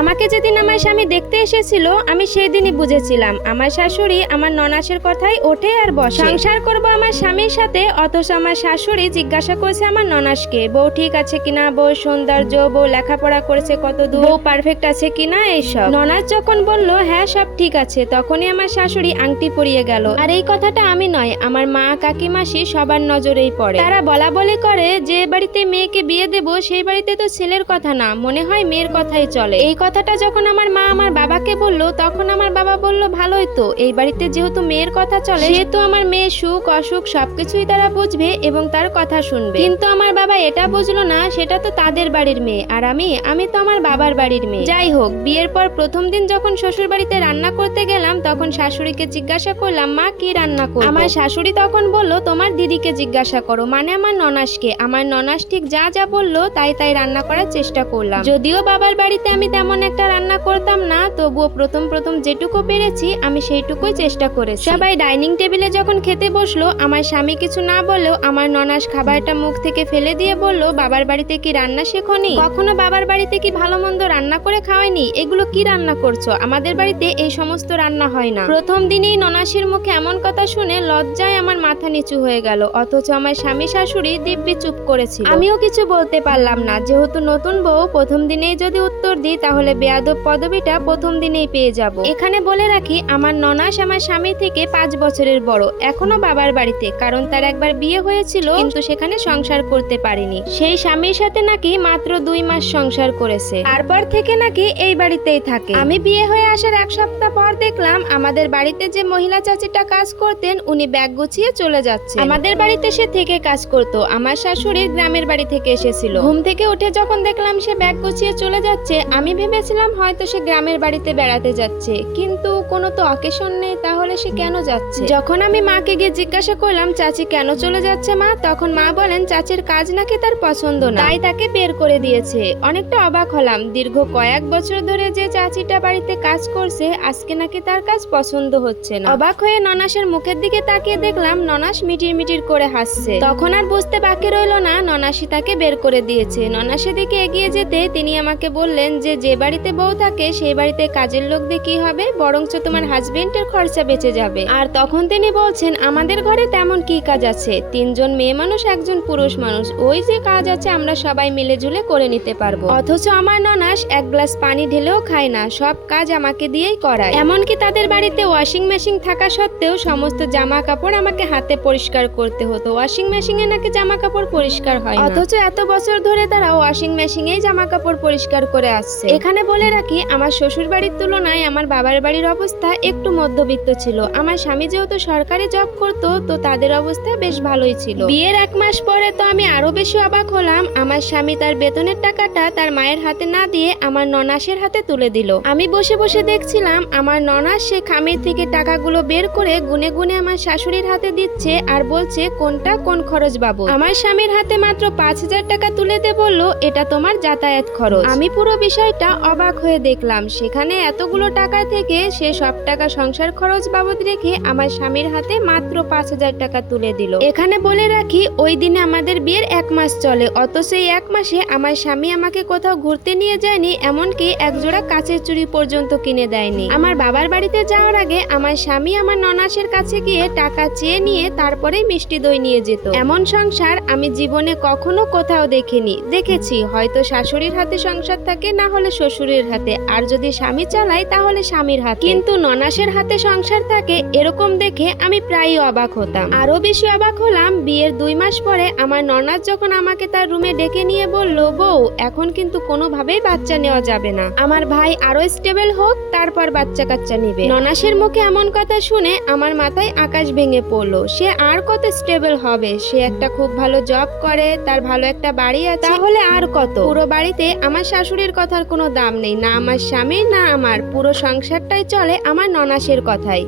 আমাকে যেদিন আমার স্বামী দেখতে এসেছিল আমি সেই দিনই বুঝেছিলাম। আমার শাশুড়ি আমার ননাসের কথাই ওঠে আর বসে। সংসার করব আমার স্বামীর সাথে অথচ আমার শাশুড়ি জিজ্ঞাসা করেছে আমার ননাসকে বউ ঠিক আছে কিনা বউ সৌন্দর্য বউ লেখাপড়া করেছে কত দূর বউ পারফেক্ট আছে কিনা এইসব। ননাস যখন বলল হ্যাঁ সব ঠিক আছে। তখনই আমার শাশুড়ি আংটি পরিয়ে গেল। আর এই কথাটা আমি নয় আমার মা কাকিমাসি সবার নজরেই পড়ে। তারা বলা বলি করে যে বাড়িতে মেয়েকে বিয়ে দেব সেই বাড়িতে তো ছেলের কথা না মনে হয় মেয়ের কথাই চলে। এই কথাটা যখন আমার মা আমার বাবাকে বলল, তখন আমার বাবা বলল, ভালোই তো, এই বাড়িতে যেহেতু মেয়ের কথা চলে সেহেতু আমার মেয়ে সুখ, অসুখ, সবকিছুই তারা বুঝবে এবং তার কথা শুনবে। কিন্তু আমার বাবা এটা বুঝলো না, সেটা তো তাদের বাড়ির মেয়ে, আর আমি আমি তো আমার বাবার বাড়ির মেয়ে। যাই হোক, বিয়ের পর প্রথম দিন যখন শ্বশুর বাড়িতে রান্না করতে গেলাম, তখন শাশুড়িকে জিজ্ঞাসা করলাম, মা, কি রান্না করো আমার শাশুড়ি তখন বলল, তোমার দিদিকে জিজ্ঞাসা করো মানে আমার ননাসকে আমার ননাস ঠিক যা যা বলল, তাই তাই রান্না করার চেষ্টা করলাম। যদিও বাবার বাড়িতে আমি তেমন একটা রান্না করতাম না, তবুও প্রথম প্রথম যেটুকু পেরেছি, আমি সেইটুকুই চেষ্টা করেছি। সবাই ডাইনিং টেবিলে যখন খেতে বসল, আমার স্বামী কিছু না বললেও আমার ননাস খাবারটা মুখ থেকে ফেলে দিয়ে বলল, বাবার বাড়িতে কি রান্না শেখনি? কখনো বাবার বাড়িতে কি ভালো মন্দ রান্না করে খাওয়াইনি? এগুলো কি রান্না করছ? আমাদের বাড়িতে এই সমস্ত রান্না হয় না। প্রথম দিনেই ননাসের মুখে এমন কথা শুনে লজ্জায় আমার মাথা নিচু হয়ে গেল, অথচ আমার স্বামী শাশুড়ি দিব্যি চুপ করেছিল। আমিও কিছু বলতে পারলাম না, যেহেতু নতুন বউ, প্রথম দিনেই যদি উত্তর দিই, তাহলে বেয়াদব পদবিটা প্রথম দিনেই পেয়ে যাব। এখানে বলে রাখি, আমার ননাস আমার স্বামী থেকে পাঁচ বছরের বড়। এখনও বাবার বাড়িতে, কারণ তার একবার বিয়ে হয়েছিল, কিন্তু সেখানে সংসার করতে পারেনি। সেই স্বামীর সাথে নাকি মাত্র দুই মাস সংসার করেছে। তারপর থেকে নাকি এই বাড়িতেই থাকে। আমি বিয়ে হয়ে আসার এক সপ্তাহ পর দেখলাম, আমাদের বাড়িতে যে মহিলা চাচিটা কাজ করতেন, উনি ব্যাগ গুছিয়ে চলে যাচ্ছে আমাদের বাড়িতে সে থেকে কাজ করতো। আমার শাশুড়ির গ্রামের বাড়ি থেকে এসেছিল। ঘুম থেকে উঠে যখন দেখলাম সে ব্যাগ গুছিয়ে চলে যাচ্ছে, আমি ভেবেছিলাম হয়তো সে গ্রামের বাড়িতে বেড়াতে যাচ্ছে, কিন্তু কোনো তো অকেশন নেই, তাহলে সে কেন যাচ্ছে? যখন আমি মাকে গিয়ে জিজ্ঞাসা করলাম, চাচি কেন চলে যাচ্ছে মা? তখন মা বলেন, চাচির কাজ নাকি তার পছন্দ না। তাই তাকে বের করে দিয়েছে। অনেকটা অবাক হলাম। দীর্ঘ কয়েক বছর ধরে যে চাচিটা বাড়িতে কাজ করছে, আজকে নাকি তার কাজ পছন্দ হচ্ছে না। অবাক হয়ে ননাসের মুখের দিকে তাকিয়ে দেখলাম, ননাস মিটির মিটির করে হাসছে। তখন আর বুঝতে বাকি রইল না ননাসি তাকে বের করে দিয়েছে। ননাসের দিকে এগিয়ে যেতে তিনি আমাকে বললেন যে যে বাড়িতে বউ থাকে সেই বাড়িতে কাজের লোক দিয়ে কি হবে? বরঞ্চ তোমার হাজবেন্ডের খরচা বেঁচে যাবে। আর তখন তিনি বলছেন আমাদের ঘরে তেমন কি কাজ আছে? তিনজন মেয়ে মানুষ একজন পুরুষ মানুষ। ওই যে কাজ আছে আমরা সবাই মিলে ঝুলে করে নিতে পারব। অথচ আমার ননাস এক গ্লাস পানি ঢেলেও খায় না সব কাজ আমাকে দিয়েই করায়। এমনকি তাদের বাড়িতে ওয়াশিং মেশিন থাকা সত্ত্বেও সমস্ত জামা কাপড় আমাকে হাতে পরিষ্কার করতে হতো। ওয়াশিং মেশিনে নাকি জামা কাপড় পরিষ্কার হয় অথচ এত বছর ধরে তারা ওয়াশিং মেশিনেই জামা কাপড় পরিষ্কার করে আসছে। এখানে বলে রাখি, আমার শ্বশুর বাড়ির তুলনায় আমার বাবার বাড়ির অবস্থা একটু মধ্যবিত্ত ছিল। আমার স্বামী যেহেতু সরকারি জব করতো, তো তাদের অবস্থা বেশ ভালোই ছিল। বিয়ের এক মাস পরে তো আমি আরও বেশি অবাক হলাম। আমার স্বামী তার বেতনের টাকাটা তার মায়ের হাতে না দিয়ে আমার ননাসের হাতে তুলে দিল। আমি বসে বসে দেখছিলাম, আমার ননাস সে খামের থেকে টাকাগুলো বের করে গুনে গুনে আমার শাশুড়ির হাতে দিচ্ছে আর বলছে, কোনটা কোন খরচ বাবু আমার স্বামীর হাতে মাত্র পাঁচ হাজার টাকা তুলে দে বলল, এটা তোমার যাতায়াত খরচ। আমি পুরো বিষয়টা অবাক হয়ে দেখলাম, সেখানে এতগুলো টাকা থেকে সে সব টাকা সংসার খরচ বাবদ রেখে আমার স্বামীর হাতে মাত্র পাঁচ হাজার টাকা তুলে দিল। এখানে বলে রাখি, ওই দিনে আমাদের বিয়ের এক মাস চলে অত সেই এক মাসে আমার স্বামী আমাকে কোথাও ঘুরতে নিয়ে যায়নি, এমনকি একজোড়া কাচের চুড়ি পর্যন্ত কিনে দেয়নি। আমার বাবার বাড়িতে যাওয়ার আগে আমার স্বামী আমার ননাসের কাছে গিয়ে টাকা চেয়ে নিয়ে তারপরে মিষ্টি দই নিয়ে যেত। এমন সংসার আমি জীবনে কখনো কোথাও দেখিনি। দেখেছি, হয়তো শাশুড়ির হাতে সংসার থাকে, না হলে শ্বশুরের হাতে। আর যদি স্বামী চালায়, তাহলে স্বামীর হাতে। কিন্তু ননাসের হাতে সংসার থাকে, এরকম দেখে আমি প্রায়ই অবাক হতাম। আরও বেশি অবাক হলাম বিয়ের দুই মাস পরে আমার ননাস যখন আমাকে তার রুমে ডেকে নিয়ে বলল, বউ, এখন কিন্তু কোনোভাবেই বাচ্চা নেওয়া যাবে না। আমার ভাই আরও স্টেবল হোক, তারপর বাচ্চা কাচ্চা নেবে। ননাসের মুখে এমন কথা শুনে আমার মাথায় আকাশ ভেঙে পড়ল। সে আর কত স্টেবল হবে? সে একটা খুব ভালো জব করে, তার ভালো একটা বাড়ি আছে। তাহলে আর কত? পুরো বাড়িতে আমার শাশুড়ির কথার কোনো দাম নেই না আমার স্বামী না আমার। পুরো সংসারটাই চলে আমার ননাসের কথাই